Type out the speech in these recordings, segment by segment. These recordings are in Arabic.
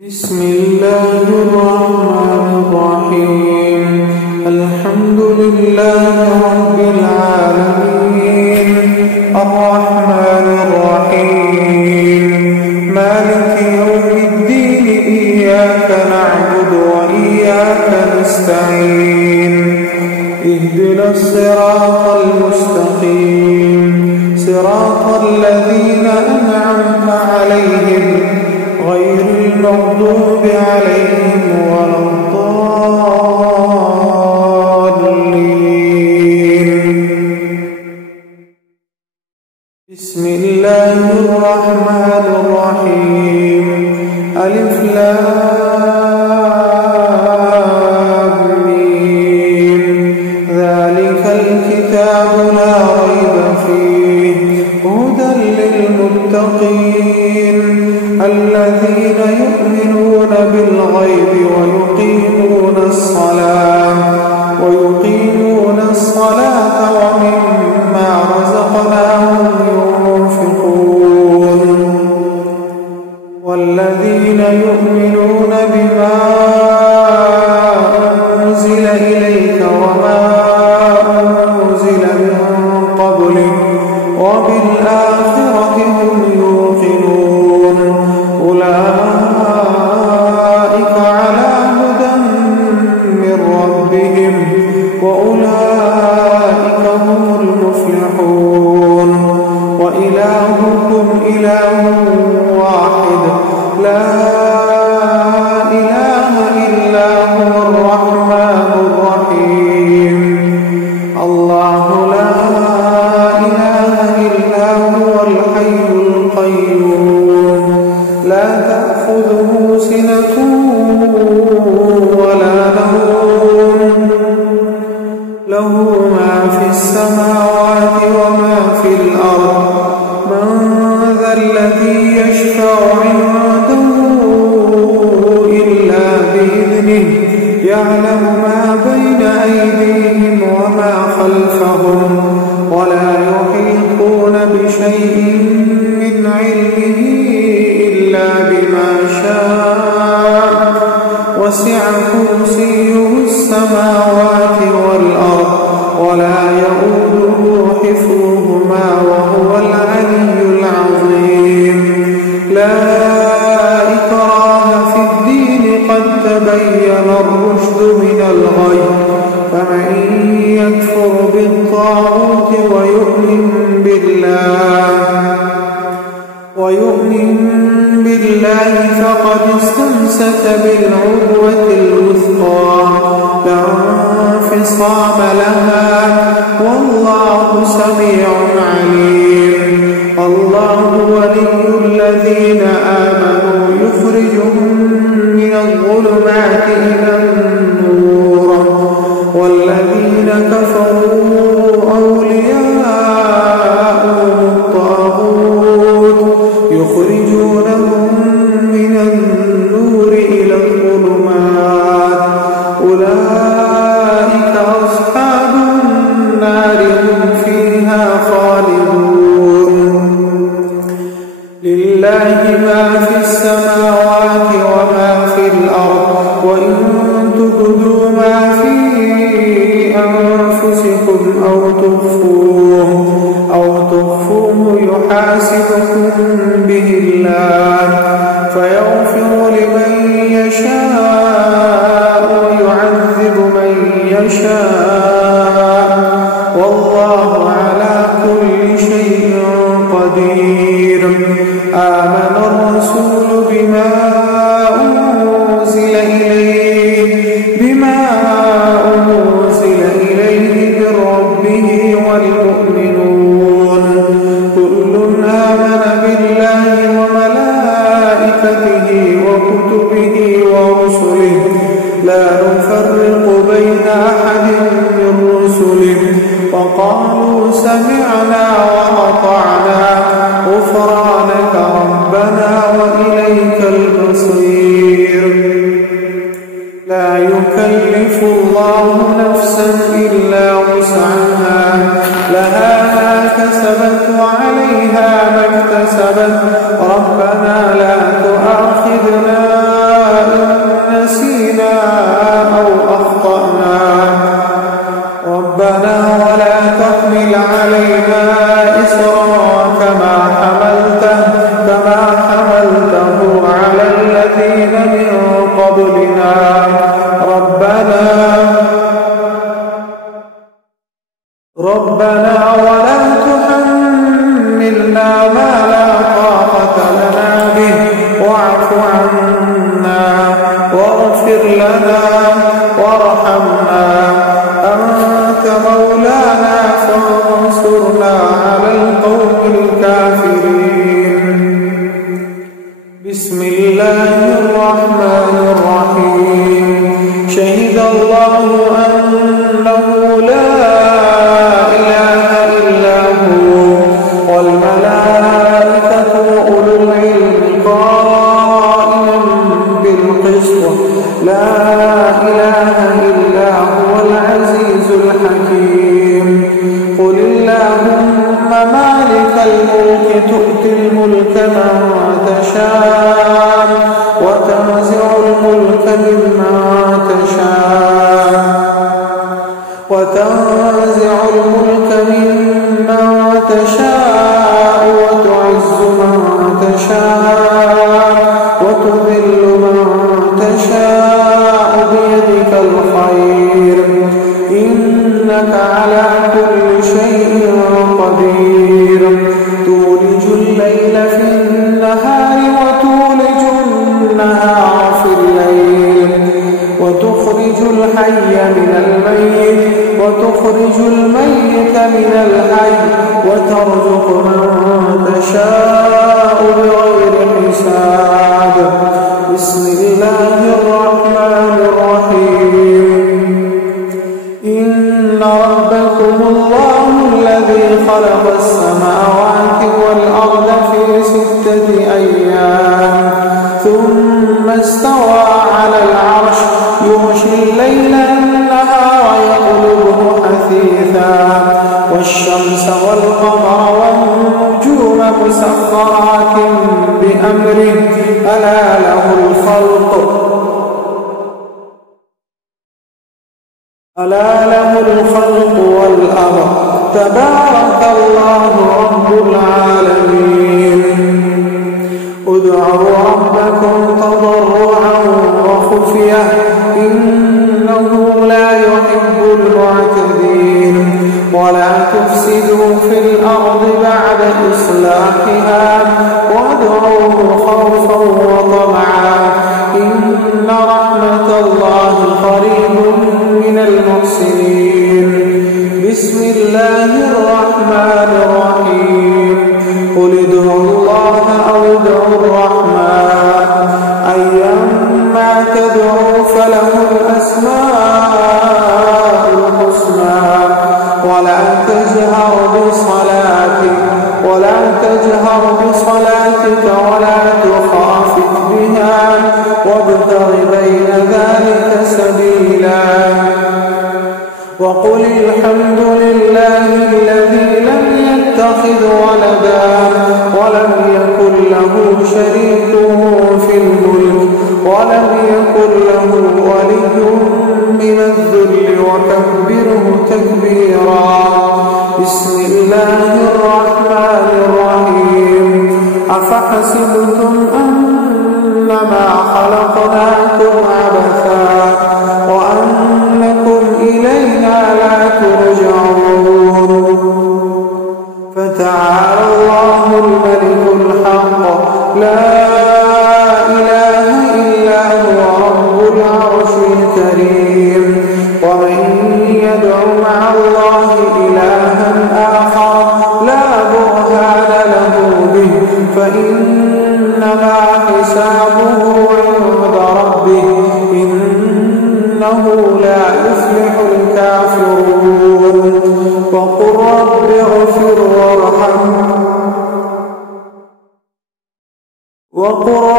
بسم الله الرحمن الرحيم. الحمد لله رب العالمين، الرحمن الرحيم، مالك يوم الدين. إياك نعبد وإياك نستعين. اهدنا الصراط المستقيم، صراط الذين أنعمت عليهم غير المغضوب عليهم ولا الضالين. بسم الله الرحمن الرحيم. ألف لام ميم. ذلك الكتاب لا ريب فيه هدى للمتقين الذين يؤمنون بالغيب ويقيمون الصلاة ومما رزقناهم ينفقون. والذين يؤمنون بما أنزل إليك وما أنزل من قبلك وبالآخرة هم يوقنون. أولئك على هدى من ربهم وأولئك هم المفلحون. وإلهكم إله واحد لا إله إلا هو الرحمن الرحيم. الله لا إله إلا هو الحي القيوم، لا تأخذه سنة ولا نوم، له ما في السماوات وما في الأرض. من ذا الذي يشفع عنده إلا بإذنه، يعلم ما بين أيديهم وما خلفهم، ولا يحيطون بشيء من علمه إلا بما شاء. وسع كرسيه السماوات والأرض ولا يؤوده حفظهما وهو العلي العظيم. لا إكراه في الدين، قد تبين الرشد من الغي. فمن يكفر بالطاغوت ويؤمن بالله فقد استمسك بالعروة الوثقى لا انفصام لها، والله سميع عليم. الله ولي الذين آمنوا يخرجهم من الظلمات إلى النور، والذين كفروا أولياءهم الطاغوت يخرجونهم من النور إلى الظلمات. أولئك أصحاب النار هم فيها خالدون. لله ما في السماوات وما في الأرض، وإن تبدوا ما في أنفسكم أو تخفوه يحاسبكم به الله، فيغفر لمن يشاء ويعذب من يشاء، والله على كل شيء قدير. آمن الرسول بما أنزل إليه من ربه والمؤمنون كل آمن بالله وملائكته وكتبه ورسله لا نفرق بين أحد من رسله، وقالوا سمعنا وأطعنا غفرانك ربنا وإليك المصير. لا يكلف الله نفسا إلا وسعها، لها ما كسبت وعليها ما اكتسبت. ربنا لا تؤاخذنا الذين من قبلنا ربنا ولا تحملنا ما لا طاقة لنا به واعف عنا واغفر لنا وارحمنا أنت مولانا فانصرنا على القوم الكافرين. بسم الله الرحمن الرحيم. شهد الله أنه لا إله إلا هو والملائكة وأولو العلم قائما بالقسط لا إله إلا هو العزيز الحكيم. قل اللهم مالك الملك تؤتي الملك من تشاء وتنزع الملك ممن تشاء وتعز من تشاء وتذل من تشاء بيدك الخير إنك على كل شيء قدير. تولج الليل في النهار وتولج النهار في الليل وتخرج الحي من الميت وتخرج الميت من الحي وترزق من تشاء بغير حساب. بسم الله الرحمن الرحيم. إن ربكم الله الذي خلق السماوات والأرض في 6 أيام ثم استوى على العرش يغشي الليل النهار يطلبه حثيثا والشمس والقمر والنجوم مسخرات بأمره ألا له الخلق والأمر تبارك الله رب العالمين. ادعوا ربكم تضرعا وخفية إنه لا يحب المعتدين. ولا تفسدوا في الأرض بعد إصلاحها وادعوه خوفا وطمعا إن رحمة الله قريب من المحسنين. بسم الله الرحمن الرحيم. قل ادعوا الله أو ادعوا الرحمن أيما تدعوا فله الأسماء الحسنى ولا تجهر بصلاتك ولا تخافت بها وابتغ بين ذلك سبيلا. وقل الحمد لله الذي لم يتخذ ولدا ولم يكن له شريك في الملك ولم يكن له ولي من الذل وكبره تكبيرا. بسم الله الرحمن الرحيم. أفحسبتم أنما خلقناكم عبثا وأنكم إلينا لا ترجعون. فتعالى الله الملك الحق لا إله إلا هو رب العرش الكريم. ومن يدع مع الله إلها آخر لا برهان له به فإنما حسابه عند ربه إنه لا يفلح الكافرون. وقل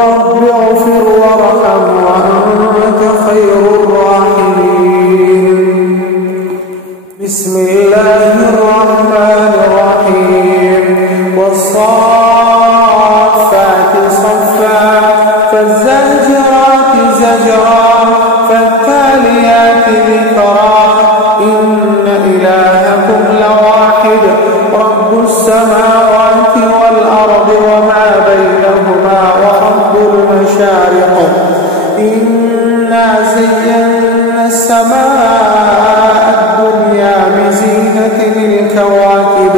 رب اغفر وارحم وأنت خير الراحمين. بسم الله الرحمن الرحيم. والصافات صفا فالزاجرات زجرا فالتاليات ذكرا إن إلهكم لواحد رب السماوات والأرض وما بينهما ورب المشارق إنا زينا السماء الدنيا بزينة الكواكب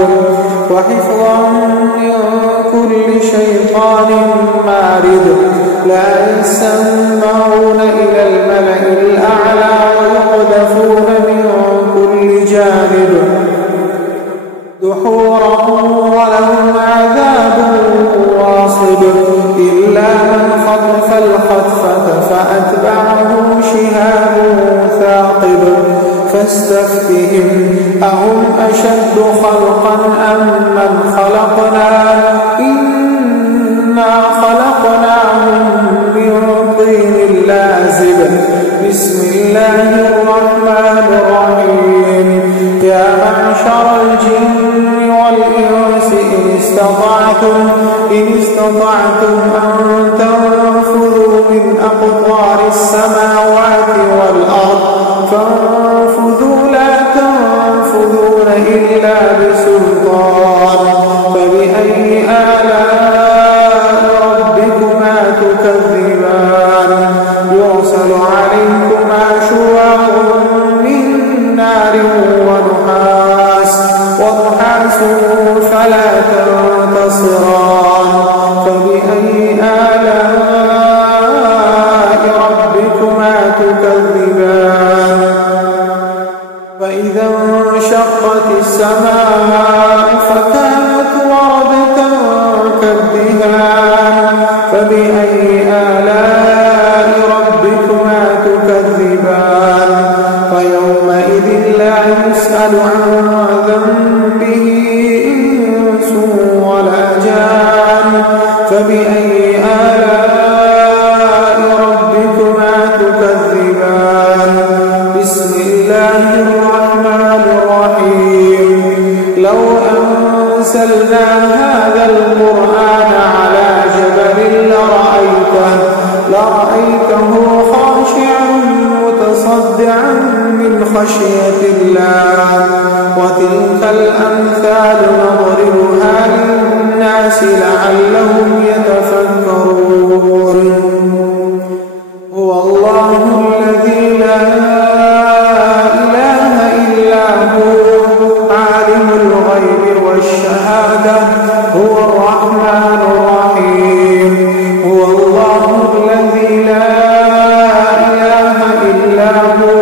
وحفظا من كل شيطان مارد لا يسمعون إلى الملأ الأعلى ويقذفون من كل جانب دحورا ولهم عذاب واصب إلا من خطف الخطفة فأتبعه شهاب ثاقب فاستفتهم أهم أشد خلقا أم من خلقنا إنا خلقناهم من طين لازب بسم الله الرحمن الرحيم يا معشر الجن والإنس إن استطعتم أن تنفذوا من أقطار السماوات والأرض فانفذوا لا تنفذون إلا بسلطان فبأي آلاء ربكما تكذبان يرسل عليكما شواظ من نار ونحاس فلا تنتصران فبأي آلاء ربكما تكذبان فإذا انشقت السماء فكانت وردة كالدهان فبأي آلاء ربكما تكذبان فيومئذ لا يسأل عن ذنبه إنس ولا جان فبأي آلاء ربكما تكذبان بسم الله الرحمن الرحيم لو أنزلنا هذا القرآن على جبل لرأيته خاشعا متصدعا من خشية الله وتلك الأمثال نضربها للناس لعلهم يتفكرون هو الله الذي لا إله إلا هو عالم الغيب والشهادة هو الرحمن الرحيم هو الله الذي لا إله إلا هو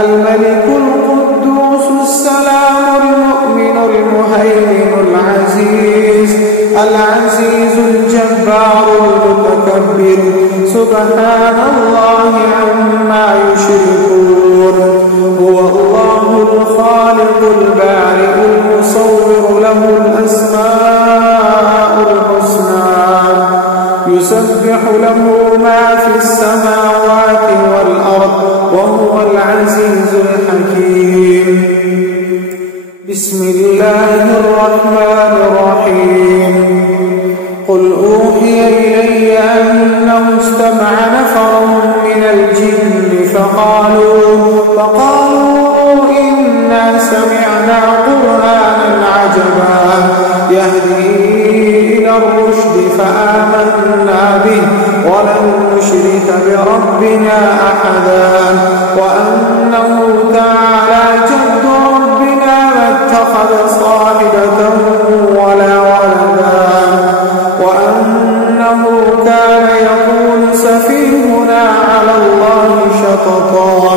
الملك القدوس السلام المؤمن المهيمن العزيز الجبار المتكبر سبحان الله عما يشركون هو الله الخالق البارئ المصور له الأسماء الحسنى يسبح له ما في السماوات والأرض وهو العزيز الحكيم بسم الله الرحمن الرحيم قل أوحي إلي أنه استمع نفر من الجن فقالوا إنا سمعنا قرآنا عجبا يهدي إلى الرشد فآمنا به ولن نشرك بربنا أحدا وأنه تعالى جد ربنا ما اتخذ صاحبة ولا ولدا وأنه كان يقول سفيهنا على الله شططا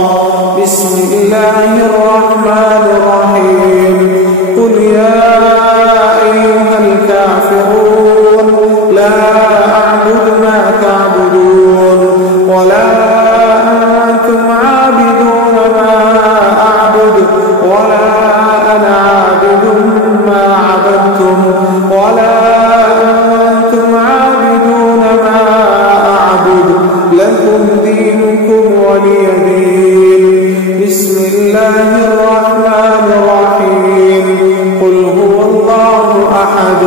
بسم الله الرحمن الرحيم قل يا أيها الكافرون لا أعبد ما تعبدون ولا أنتم عابدون ما أعبد ولا أنا عابد ما عبدتم ولا أنتم عابدون ما أعبد لكم دينكم ولي دين بسم الله الرحمن الرحيم قل هو الله أحد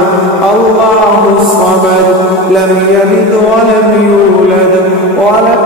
الله الصمد لم يلد ولم يولد ولم